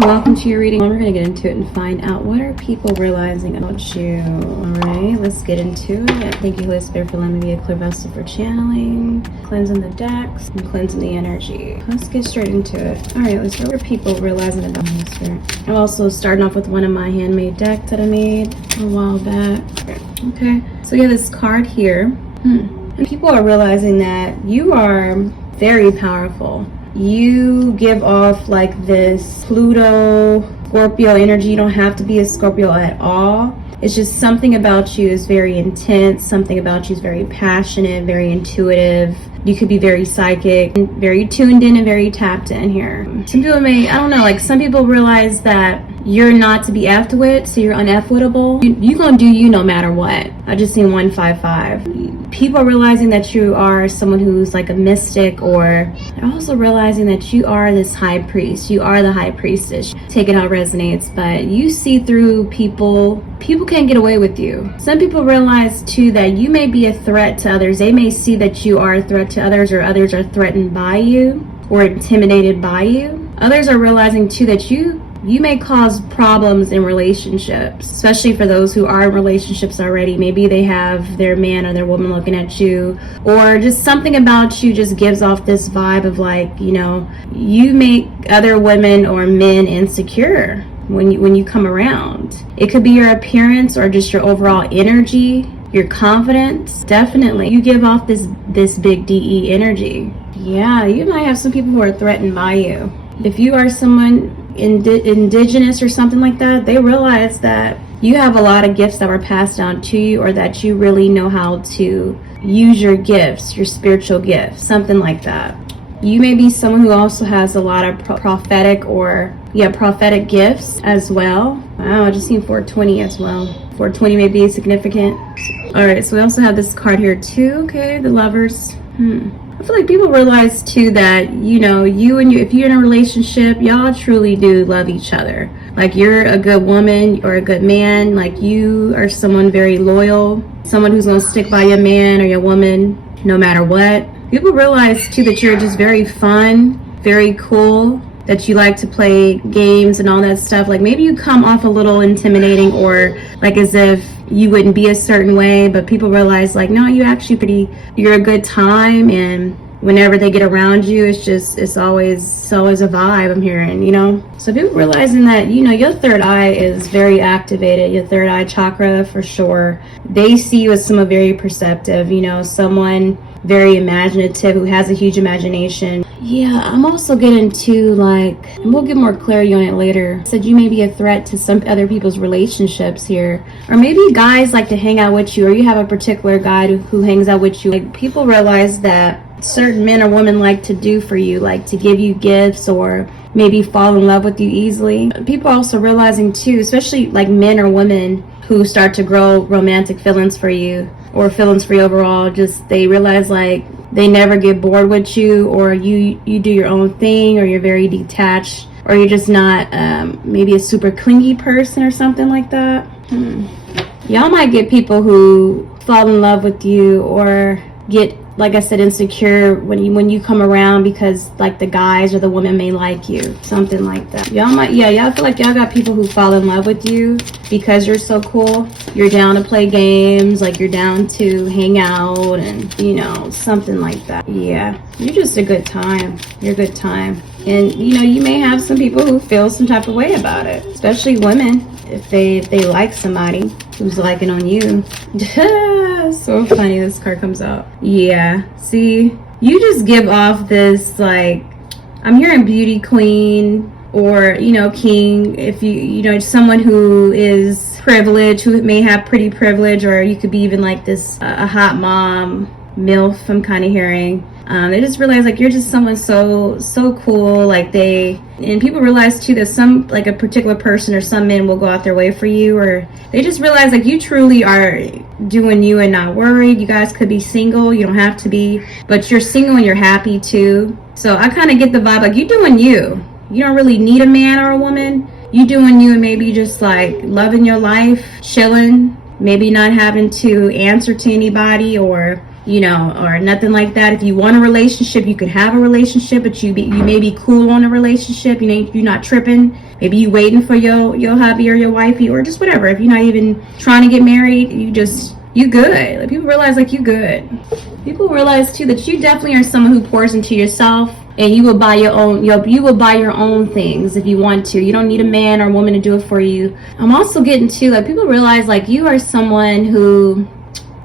Welcome to your reading. We're going to get into it and find out what are people realizing about you. Alright, let's get into it. Thank you, Holy Spirit, for letting me be a clear vessel for channeling, cleansing the decks, and cleansing the energy. Let's get straight into it. Alright, let's see what are people realizing about me, Spirit. I'm also starting off with one of my handmade decks that I made a while back. Okay, so we have this card here. And people are realizing that you are very powerful. You give off like this Pluto, Scorpio energy. You don't have to be a Scorpio at all. It's just something about you is very intense. Something about you is very passionate, very intuitive. You could be very psychic, very tuned in and very tapped in here. Some people may, I don't know, like some people realize that you're not to be effed with, so you're uneffable. You're gonna do you no matter what. I just seen 155. People are realizing that you are someone who's like a mystic, or they're also realizing that you are this high priest. You are the high priestess. Take it how it resonates, but you see through people. People can't get away with you. Some people realize too that you may be a threat to others. They may see that you are a threat to others, or others are threatened by you or intimidated by you. Others are realizing too that you may cause problems in relationships, especially for those who are in relationships already. Maybe they have their man or their woman looking at you, or just something about you just gives off this vibe of like, you know, you make other women or men insecure when you come around. It could be your appearance or just your overall energy, your confidence. Definitely, you give off this big DE energy. Yeah, you might have some people who are threatened by you. If you are someone indigenous or something like that, they realize that you have a lot of gifts that were passed down to you, or that you really know how to use your gifts, your spiritual gifts, something like that. You may be someone who also has a lot of prophetic gifts as well. Wow, I just seen 420 as well. 420 may be significant. All right, so we also have this card here too. Okay, the Lovers. I feel like people realize too that, you know, if you're in a relationship, y'all truly do love each other. Like, you're a good woman or a good man. Like, you are someone very loyal, someone who's gonna stick by your man or your woman no matter what. People realize too that you're just very fun, very cool, that you like to play games and all that stuff. Like, maybe you come off a little intimidating, or like as if you wouldn't be a certain way, but people realize like, no, you're a good time, and whenever they get around you, it's always a vibe I'm hearing, you know? So people realizing that, you know, your third eye is very activated, your third eye chakra for sure. They see you as someone very perceptive, you know, someone very imaginative, who has a huge imagination. Yeah, I'm also getting to like, and we'll get more clarity on it later. Said you may be a threat to some other people's relationships here, or maybe guys like to hang out with you, or you have a particular guy who hangs out with you. Like, people realize that certain men or women like to do for you, like to give you gifts, or maybe fall in love with you easily. People are also realizing too, especially like men or women who start to grow romantic feelings for you, or feelings for you overall, just they realize like they never get bored with you, or you do your own thing, or you're very detached, or you're just not maybe a super clingy person or something like that. Y'all might get people who fall in love with you, or get, like I said, insecure when you come around, because like the guys or the women may like you, something like that. Y'all feel like y'all got people who fall in love with you because you're so cool. You're down to play games, like you're down to hang out, and you know, something like that. Yeah, you're just a good time. You're a good time. And you know, you may have some people who feel some type of way about it, especially women, if they like somebody who's liking on you. So funny this card comes out. Yeah, see, you just give off this, like, I'm hearing beauty queen, or you know, king. If you know, someone who is privileged, who may have pretty privilege, or you could be even like this a hot mom, MILF, I'm kind of hearing. They just realize like you're just someone so cool. Like and people realize too that some, like a particular person or some men will go out their way for you, or they just realize like you truly are doing you and not worried. You guys could be single, you don't have to be, but you're single and you're happy too. So I kind of get the vibe like you doing you. You don't really need a man or a woman. You doing you, and maybe just like loving your life, chilling, maybe not having to answer to anybody, or you know, or nothing like that. If you want a relationship, you could have a relationship, but you may be cool on a relationship. You know, you're not tripping. Maybe you waiting for your hubby or your wifey or just whatever. If you're not even trying to get married, you good. Like, people realize like you good. People realize too that you definitely are someone who pours into yourself, and you will buy your own. You will buy your own things if you want to. You don't need a man or woman to do it for you. I'm also getting to, like, people realize like you are someone who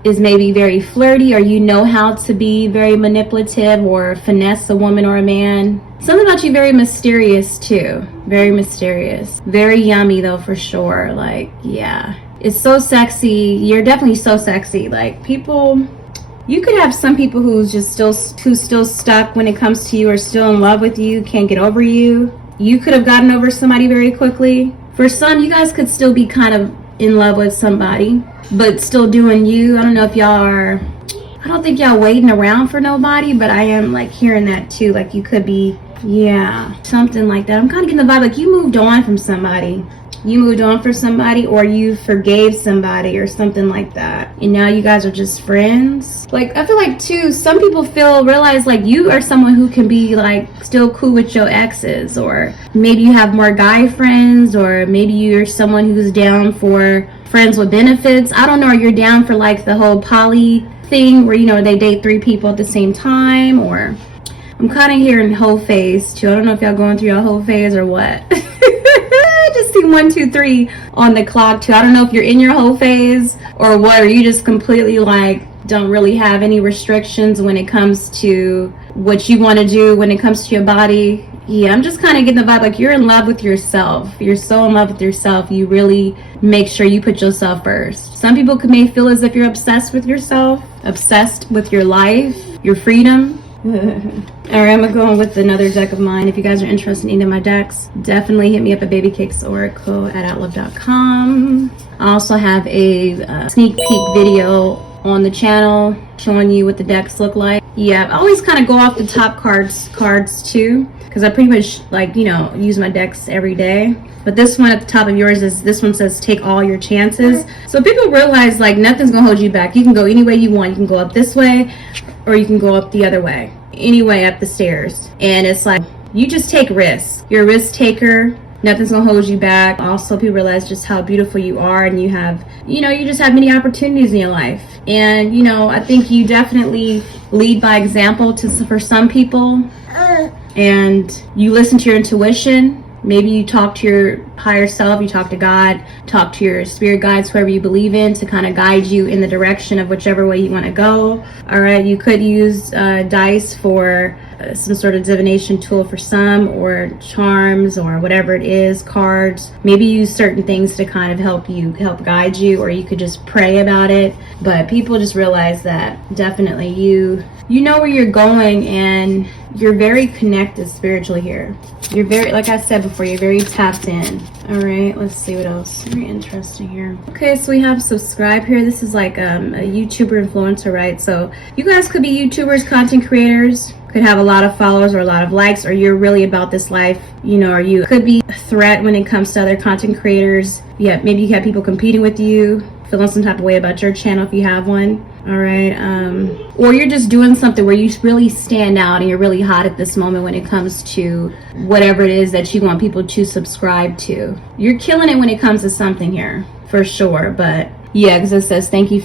is maybe very flirty, or you know how to be very manipulative or finesse a woman or a man. Something about you very mysterious too. Very mysterious. Very yummy though, for sure. Like, yeah. It's so sexy. You're definitely so sexy. Like, people, you could have some people who's still stuck when it comes to you, or still in love with you, can't get over you. You could have gotten over somebody very quickly. For some, you guys could still be kind of in love with somebody, but still doing you. I don't know if y'all are, I don't think y'all waiting around for nobody, but I am like hearing that too. Like, you could be, yeah, something like that. I'm kind of getting the vibe like you moved on from somebody. You moved on for somebody, or you forgave somebody or something like that, and now you guys are just friends. Like, I feel like too, some people realize like you are someone who can be like still cool with your exes, or maybe you have more guy friends, or maybe you're someone who's down for friends with benefits. I don't know, or you're down for like the whole poly thing where, you know, they date 3 people at the same time. Or I'm kind of hearing whole phase too. I don't know if y'all going through your whole phase or what. I just see 1, 2, 3 on the clock too. I don't know if you're in your whole phase or what, or you just completely like don't really have any restrictions when it comes to what you want to do when it comes to your body. Yeah, I'm just kind of getting the vibe like you're in love with yourself. You're so in love with yourself. You really make sure you put yourself first. Some people may feel as if you're obsessed with yourself, obsessed with your life, your freedom. Alright, I'm gonna go on with another deck of mine. If you guys are interested in any of my decks, definitely hit me up at babycakesoracle@outlook.com. I also have a sneak peek video on the channel showing you what the decks look like. Yeah, I always kind of go off the top cards too, because I pretty much, like, you know, use my decks every day. But this one at the top of yours this one says take all your chances. So people realize like nothing's gonna hold you back. You can go any way you want. You can go up this way, or you can go up the other way. Anyway, up the stairs. And it's like, you just take risks. You're a risk taker. Nothing's gonna hold you back. Also, people realize just how beautiful you are, and you have, you know, you just have many opportunities in your life. And, you know, I think you definitely lead by example for some people. And you listen to your intuition. Maybe you talk to your higher self, you talk to God, talk to your spirit guides, whoever you believe in, to kind of guide you in the direction of whichever way you want to go. All right, you could use dice for some sort of divination tool for some, or charms, or whatever it is, cards. Maybe use certain things to kind of help guide you, or you could just pray about it. But people just realize that definitely you know where you're going, and you're very connected spiritually here. You're very, like I said before, you're very tapped in. All right, let's see what else. Very interesting here. Okay, so we have subscribe here. This is like a YouTuber influencer, right? So you guys could be YouTubers, content creators, could have a lot of followers or a lot of likes, or you're really about this life, you know, or you could be a threat when it comes to other content creators. Yeah, maybe you have people competing with you, feeling some type of way about your channel if you have one. All right, or you're just doing something where you really stand out and you're really hot at this moment when it comes to whatever it is that you want people to subscribe to. You're killing it when it comes to something here, for sure. But yeah, because it says thank you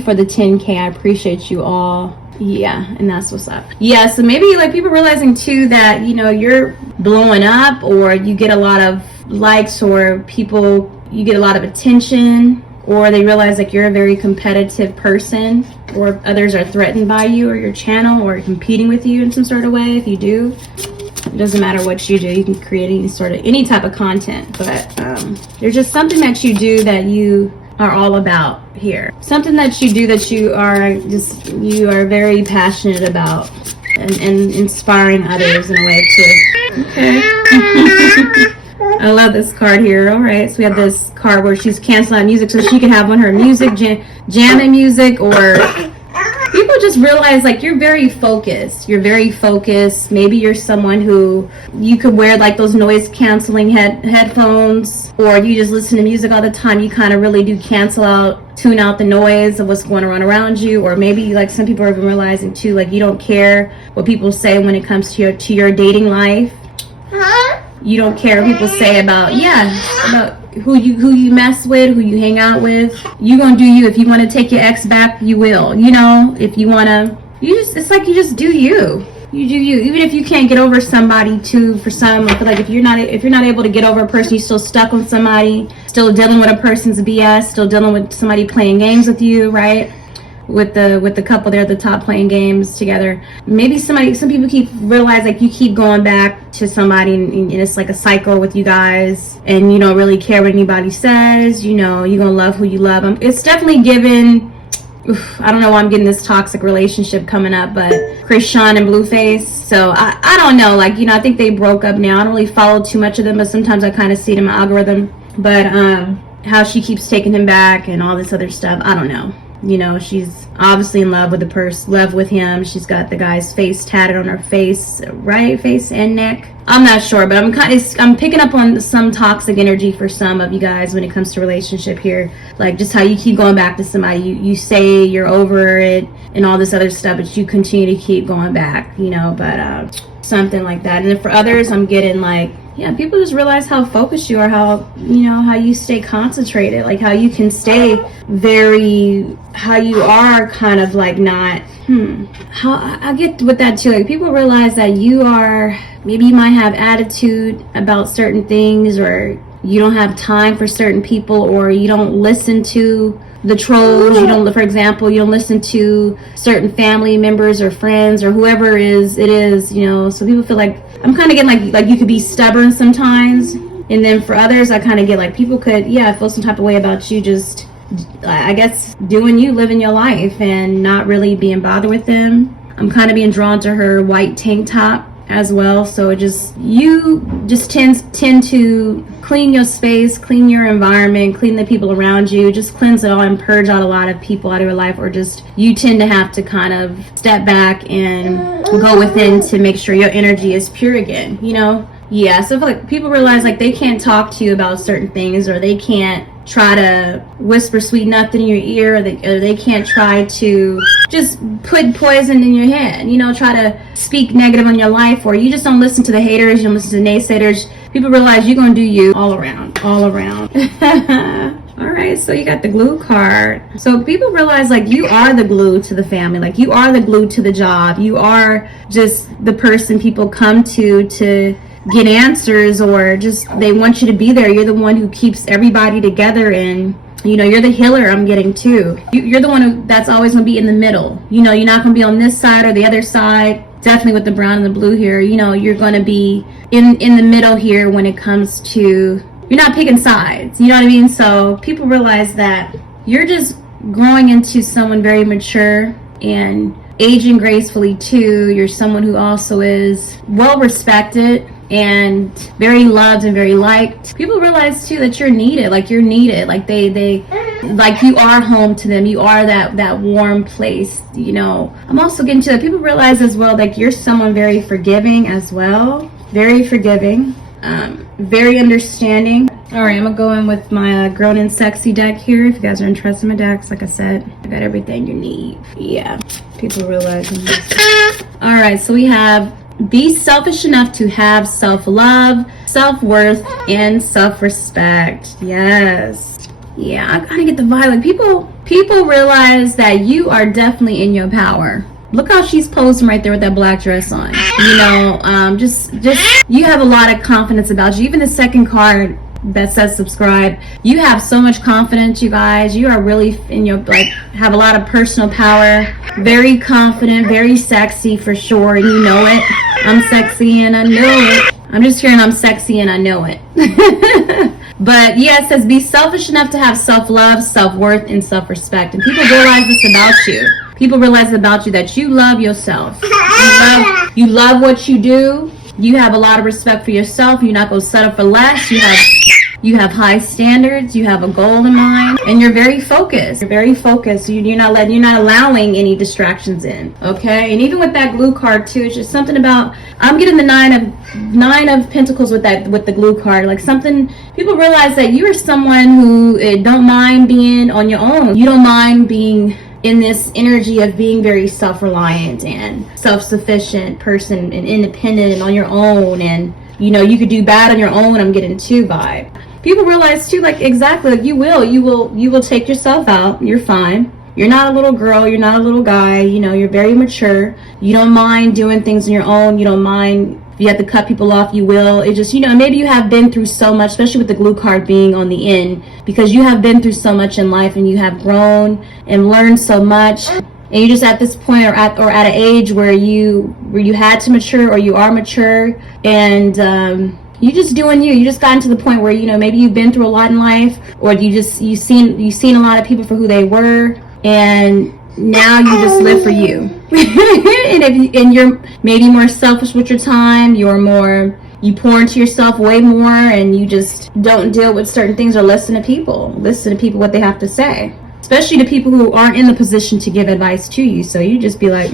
for the 10K. I appreciate you all. Yeah, and that's what's up. Yeah, so maybe like people realizing too that, you know, you're blowing up, or you get a lot of likes, or you get a lot of attention, or they realize like you're a very competitive person, or others are threatened by you or your channel, or competing with you in some sort of way. If you do, it doesn't matter what you do, you can create any type of content. But there's just something that you do that you are all about here. Something that you do that you are very passionate about, and inspiring others in a way too. Okay. I love this card here. All right, so we have this card where she's canceling out music so she can have on her music, jamming music, or people just realize like you're very focused. You're very focused. Maybe you're someone who you could wear like those noise canceling headphones, or you just listen to music all the time. You kind of really do tune out the noise of what's going on around you. Or maybe like some people are even realizing too, like you don't care what people say when it comes to your dating life. You don't care what people say about who you mess with, who you hang out with. You gonna do you. If you want to take your ex back, you will. You know, if you want to, it's like you just do you. You do you. Even if you can't get over somebody too, for some, I feel like if you're not able to get over a person, you're still stuck on somebody, still dealing with a person's BS, still dealing with somebody playing games with you, right? With the couple there at the top playing games together. Maybe some people realize like you keep going back to somebody and it's like a cycle with you guys, and you don't really care what anybody says. You know, you're gonna love who you love. It's definitely given. I don't know why I'm getting this toxic relationship coming up, but Krishan and Blueface. So I don't know, like, you know, I think they broke up now. I don't really follow too much of them, but sometimes I kind of see it in my algorithm. But how she keeps taking him back and all this other stuff, I don't know. You know, she's obviously in love with love with him. She's got the guy's face tatted on her face, right? Face and neck. I'm not sure, but I'm picking up on some toxic energy for some of you guys when it comes to relationship here. Like just how you keep going back to somebody. You say you're over it and all this other stuff, but you continue to keep going back, you know, but something like that. And then for others, I'm getting like, yeah, people just realize how focused you are, how you stay concentrated, like how you can stay how you are kind of like not, how I get with that too. Like people realize that maybe you might have attitude about certain things, or you don't have time for certain people, or you don't listen to the trolls. For example, you don't listen to certain family members or friends or whoever it is, you know. So people feel like, I'm kind of getting like you could be stubborn sometimes. And then for others, I kind of get like people could, feel some type of way about you just, I guess, doing you, living your life and not really being bothered with them. I'm kind of being drawn to her white tank top as well. So you just tend to clean your space, clean your environment, clean the people around you, just cleanse it all and purge out a lot of people out of your life, or just you tend to have to kind of step back and go within to make sure your energy is pure again, you know? Yeah, so I feel like people realize like they can't talk to you about certain things, or they can't try to whisper sweet nothing in your ear, or they can't try to just put poison in your head, you know, try to speak negative on your life, or you just don't listen to the haters, you don't listen to the naysayers. People realize you're gonna do you all around. All right, so you got the glue card. So people realize like you are the glue to the family, like you are the glue to the job, you are just the person people come to get answers, or just they want you to be there. You're the one who keeps everybody together, and you know, you're the healer. I'm getting too. You're the one that's always gonna be in the middle. You know, you're not gonna be on this side or the other side. Definitely with the brown and the blue here, you know, you're gonna be in the middle here when it comes to, you're not picking sides, you know what I mean? So people realize that you're just growing into someone very mature and aging gracefully too. You're someone who also is well respected and very loved and very liked. People realize too that you're needed, like they like you are home to them. You are that warm place, you know. I'm also getting to that. People realize as well, like you're someone very forgiving as well, very forgiving, very understanding. All right, I'm gonna go in with my Grown and Sexy deck here. If you guys are interested in my decks, like I said, I got everything you need. Yeah, people realizing this. All right, so we have be selfish enough to have self-love, self-worth, and self-respect. Yes. Yeah, I kind of get the vibe. Like people realize that you are definitely in your power. Look how she's posing right there with that black dress on. You know, just you have a lot of confidence about you. Even the second card that says subscribe, you have so much confidence, you guys. You are really in your, like, have a lot of personal power. Very confident, very sexy for sure, and you know it. I'm sexy and I know it. I'm just hearing I'm sexy and I know it. But yeah, it says be selfish enough to have self-love, self-worth, and self-respect. And people realize this about you. People realize about you that you love yourself. You love what you do. You have a lot of respect for yourself. You're not going to settle for less. You have You have high standards, you have a goal in mind, and you're very focused. You're very focused. You're not allowing any distractions in. Okay? And even with that glue card too, it's just something about, I'm getting the nine of pentacles with the glue card. Like something, people realize that you are someone who don't mind being on your own. You don't mind being in this energy of being very self-reliant and self-sufficient person and independent and on your own, and you know, you could do bad on your own. I'm getting too vibe. People realize too, like, exactly, like you will take yourself out. You're fine. You're not a little girl. You're not a little guy. You know, you're very mature. You don't mind doing things on your own. You don't mind if you have to cut people off, you will. It just, you know, maybe you have been through so much, especially with the glue card being on the end, because you have been through so much in life and you have grown and learned so much. And you're just at this point or at an age where you had to mature, or you are mature, and you just doing you. You just gotten to the point where, you know, maybe you've been through a lot in life, or you've seen a lot of people for who they were, and now you just live for you. and you're maybe more selfish with your time. You pour into yourself way more, and you just don't deal with certain things or listen to people what they have to say, especially to people who aren't in the position to give advice to you. So you just be like,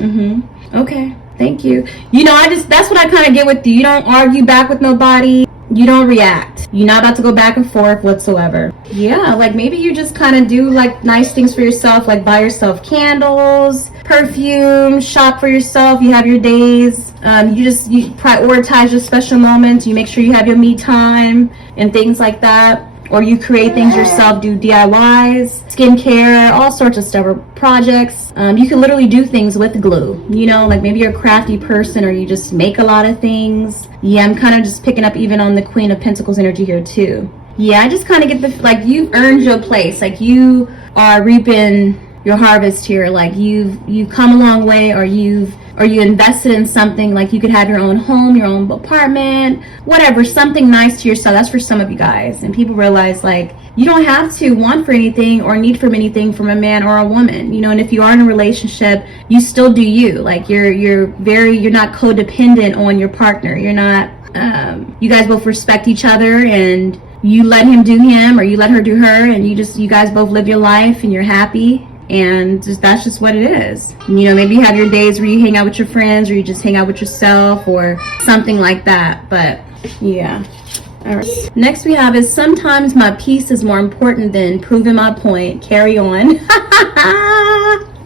okay, thank you. You know, that's what I kind of get with you. You don't argue back with nobody. You don't react. You're not about to go back and forth whatsoever. Yeah, like maybe you just kind of do like nice things for yourself, like buy yourself candles, perfume, shop for yourself. You have your days. You prioritize your special moments. You make sure you have your me time and things like that. Or you create things yourself, do DIYs, skincare, all sorts of stuff, or projects. You can literally do things with glue, you know, like maybe you're a crafty person, or you just make a lot of things. Yeah, I'm kind of just picking up even on the Queen of Pentacles energy here too. Yeah, I just kind of get like you've earned your place, like you are reaping your harvest here, like you've come a long way, or you invested in something, like you could have your own home, your own apartment, whatever, something nice to yourself. That's for some of you guys. And people realize, like, you don't have to want for anything or need for anything from a man or a woman, you know. And if you are in a relationship, you still do you. Like you're not codependent on your partner. You're not you guys both respect each other, and you let him do him, or you let her do her, and you guys both live your life and you're happy. And that's just what it is. You know, maybe you have your days where you hang out with your friends, or you just hang out with yourself, or something like that. But yeah. All right. Next we have is sometimes my peace is more important than proving my point. Carry on.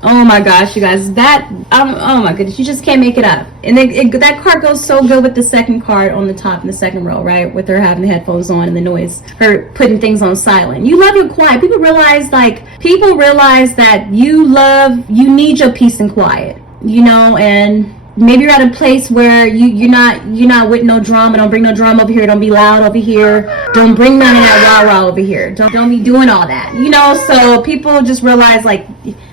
Oh my gosh, you guys, oh my goodness, you just can't make it up. And that card goes so good with the second card on the top in the second row, right? With her having the headphones on and the noise, her putting things on silent. You love your quiet. People realize that you need your peace and quiet, you know. And maybe you're at a place where you're not with no drama. Don't bring no drama over here. Don't be loud over here. Don't bring none of that rah rah over here. Don't be doing all that, you know. So people just realize, like,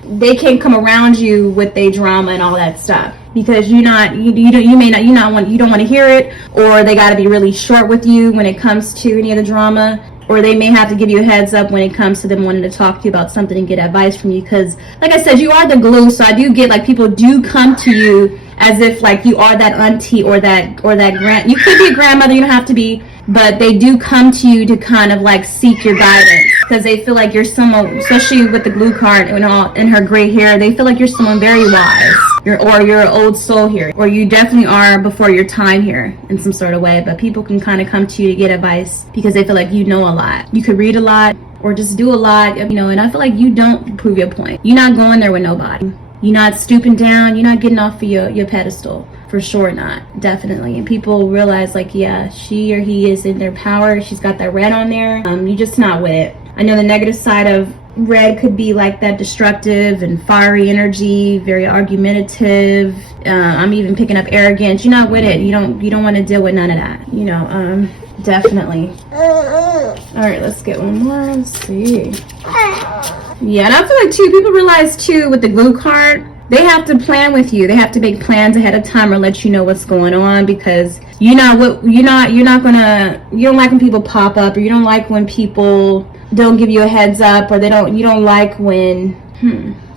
they can't come around you with their drama and all that stuff, because you don't want to hear it, or they got to be really short with you when it comes to any of the drama, or they may have to give you a heads up when it comes to them wanting to talk to you about something and get advice from you. Because like I said, you are the glue. So I do get, like, people do come to you as if like you are that auntie or that you could be a grandmother, you don't have to be, but they do come to you to kind of like seek your guidance, because they feel like you're someone, especially with the glue card and her gray hair, they feel like you're someone very wise, or you're an old soul here, or you definitely are before your time here in some sort of way. But people can kind of come to you to get advice because they feel like you know a lot, you could read a lot, or just do a lot, you know. And I feel like you don't prove your point. You're not going there with nobody. You're not stooping down. You're not getting off of your pedestal. For sure not. Definitely. And people realize, like, yeah, she or he is in their power. She's got that red on there. You're just not with it. I know the negative side of red could be like that destructive and fiery energy, very argumentative. I'm even picking up arrogance. You're not with it. You don't want to deal with none of that. You know, definitely. All right, let's get one more. Let's see. Yeah, and I feel like too, people realize too with the glue card, they have to plan with you. They have to make plans ahead of time or let you know what's going on, because you don't like when people pop up, or you don't like when people don't give you a heads up, or you don't like when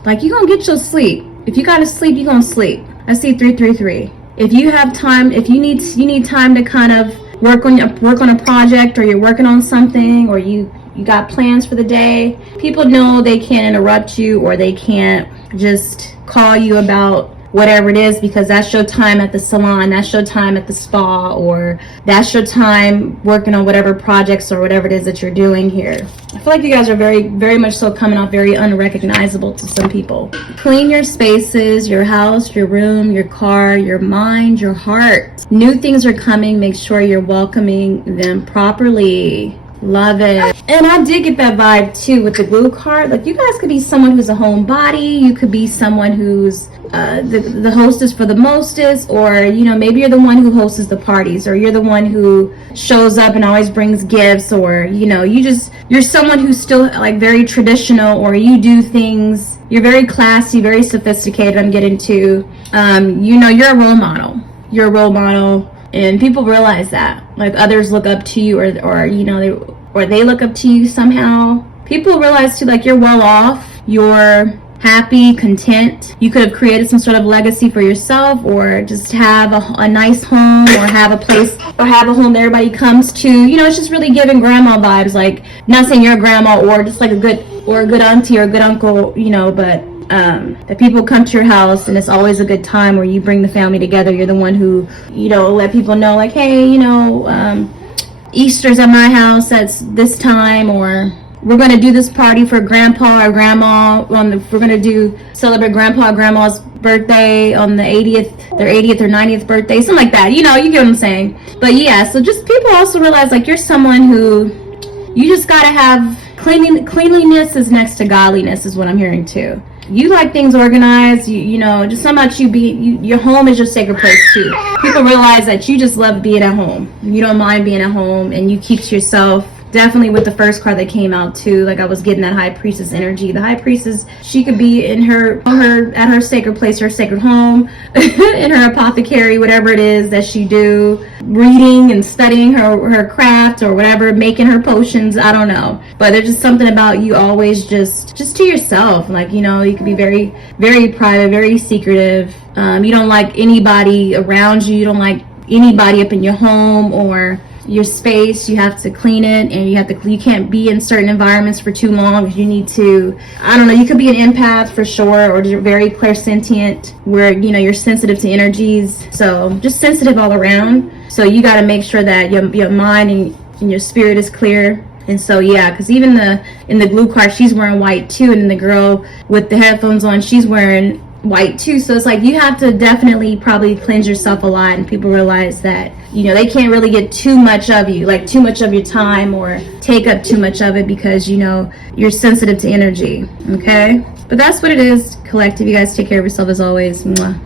like, you're gonna get your sleep. If you gotta sleep, you're gonna sleep. I see 333. If you have time, if you need time to kind of work on a project, or you're working on something, or you got plans for the day, people know they can't interrupt you, or they can't just call you about whatever it is, because that's your time at the salon, that's your time at the spa, or that's your time working on whatever projects or whatever it is that you're doing here. I feel like you guys are very, very much so coming off very unrecognizable to some people. Clean your spaces, your house, your room, your car, your mind, your heart. New things are coming. Make sure you're welcoming them properly. Love it. And I did get that vibe too with the glue card. Like, you guys could be someone who's a homebody. You could be someone who's the hostess for the mostest, or maybe you're the one who hosts the parties, or you're the one who shows up and always brings gifts, or you're someone who's still like very traditional, or you do things, you're very classy, very sophisticated. I'm getting to you're a role model. You're a role model, and people realize that. Like, others look up to you, or they look up to you somehow. People realize too, like, you're well off, you're happy, content. You could have created some sort of legacy for yourself, or just have a nice home, or have a place, or have a home that everybody comes to. It's just really giving grandma vibes. Like, not saying you're a grandma, or just like a good auntie or a good uncle, but that people come to your house and it's always a good time, where you bring the family together. You're the one who let people know, like, hey, Easter's at my house at this time, or we're going to do this party for grandpa or grandma we're going to celebrate grandpa or grandma's birthday on their 80th or 90th birthday, something like that. You get what I'm saying. But yeah, so just people also realize, like, you're someone who you just got to have cleanliness is next to godliness, is what I'm hearing too. You like things organized, just something about your home is your sacred place too. People realize that you just love being at home. You don't mind being at home, and you keep to yourself. Definitely with the first card that came out too, like, I was getting that high priestess energy. The high priestess, she could be at her sacred place, her sacred home, in her apothecary, whatever it is that she do, reading and studying her craft, or whatever, making her potions. I don't know, but there's just something about you always just to yourself. Like, you could be very, very private, very secretive. You don't like anybody around you. You don't like anybody up in your home or your space. You have to clean it, and you can't be in certain environments for too long, because you need to, I don't know, you could be an empath for sure, or just very clairsentient, where you're sensitive to energies. So just sensitive all around. So you got to make sure that your mind and your spirit is clear. And so yeah, because even in the glue card, she's wearing white too, and then the girl with the headphones on, she's wearing white too. So it's like, you have to definitely probably cleanse yourself a lot, and people realize that they can't really get too much of you, like too much of your time, or take up too much of it, because you're sensitive to energy. Okay, but that's what it is, collective. You guys take care of yourself as always. Mwah.